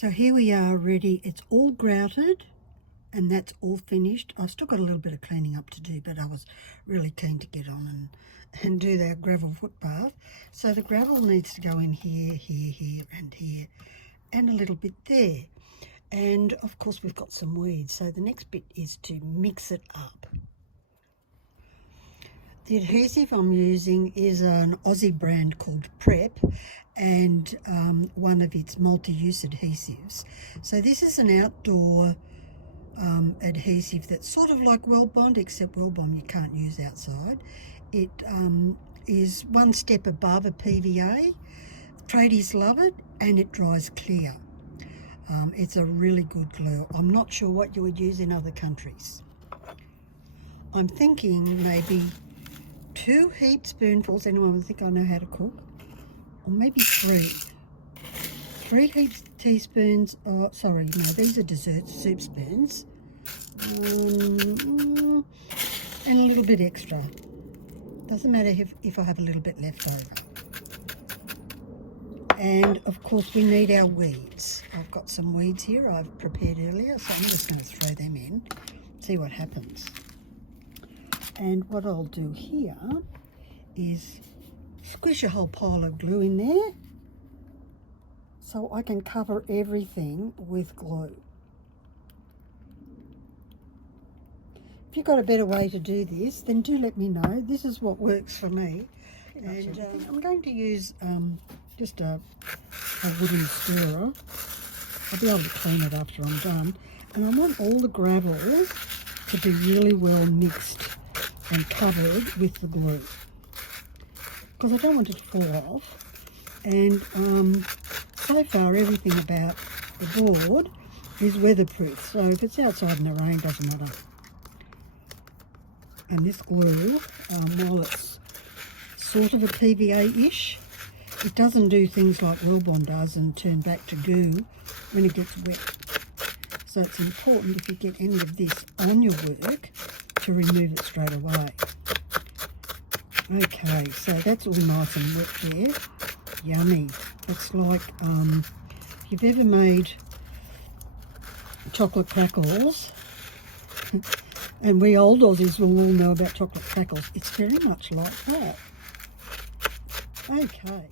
So here we are ready. It's all grouted and that's all finished. I've still got a little bit of cleaning up to do, but I was really keen to get on and do that gravel footpath. So the gravel needs to go in here, here, here and here and a little bit there. And of course we've got some weeds. So the next bit is to mix it up. The adhesive I'm using is an Aussie brand called Prep and one of its multi-use adhesives. So this is an outdoor adhesive that's sort of like Well Bond, except Well Bond you can't use outside. It is one step above a PVA. Tradies love it and it dries clear. It's a really good glue. I'm not sure what you would use in other countries. I'm thinking maybe 2 heap spoonfuls. Anyone would think I know how to cook? Or maybe 3. 3 heap teaspoons. Oh, sorry, no, these are dessert soup spoons. And a little bit extra. Doesn't matter if I have a little bit left over. And of course we need our weeds. I've got some weeds here I've prepared earlier, so I'm just going to throw them in, see what happens. And what I'll do here is squish a whole pile of glue in there so I can cover everything with glue. If you've got a better way to do this, then do let me know. This is what works for me. And I'm going to use just a wooden stirrer. I'll be able to clean it after I'm done. And I want all the gravel to be really well mixed and covered with the glue, because I don't want it to fall off. And so far everything about the board is weatherproof, so if it's outside in the rain, doesn't matter. And this glue, while it's sort of a PVA-ish, it doesn't do things like Well Bond does and turn back to goo when it gets wet. So it's important, if you get any of this on your work, to remove it straight away. Okay, so that's all nice and wet there. Yummy. It's like if you've ever made chocolate crackles, and we old Aussies will all know about chocolate crackles, it's very much like that. Okay.